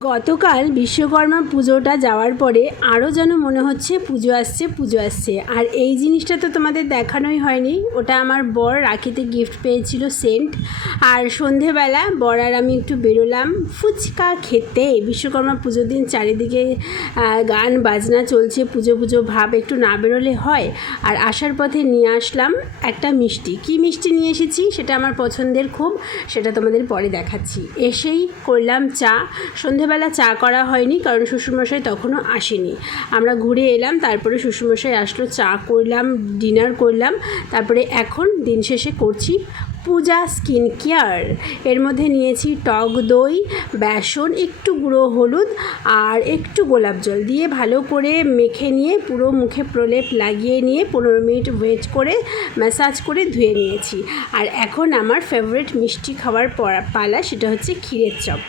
গতকাল বিশ্বকর্মা পুজোটা যাওয়ার পরে আরও যেন মনে হচ্ছে পুজো আসছে। আর এই জিনিসটা তো তোমাদের দেখানোই হয়নি। ওটা আমার বর রাখিতে গিফট পেয়েছিল সেন্ট। আর সন্ধেবেলা বর আর আমি একটু বেরোলাম ফুচকা খেতে। বিশ্বকর্মা পুজোর দিন চারিদিকে গান বাজনা চলছে, পুজো ভাব, একটু না বেরোলে হয়। আর আসার পথে নিয়ে আসলাম একটা মিষ্টি। কি মিষ্টি নিয়ে এসেছি সেটা আমার পছন্দের খুব, সেটা তোমাদের পরে দেখাচ্ছি। এসেই করলাম চা। সন্ধেবেলা চা করা হয়নি কারণ শ্বশুরমশাই তখনও আসেনি। আমরা ঘুরে এলাম, তারপরে শ্বশুরমশাই আসলো, চা করলাম, ডিনার করলাম। তারপরে এখন দিন শেষে করছি পূজা স্কিন কেয়ার। এর মধ্যে নিয়েছি টক দই, বেসন, একটু গুঁড়ো হলুদ আর একটু গোলাপ জল দিয়ে ভালো করে মেখে নিয়ে পুরো মুখে প্রলেপ লাগিয়ে নিয়ে 15 মিনিট ওয়েট করে ম্যাসাজ করে ধুয়ে নিয়েছি। আর এখন আমার ফেভারিট মিষ্টি খাওয়ার পালা, সেটা হচ্ছে ক্ষীরের চপ।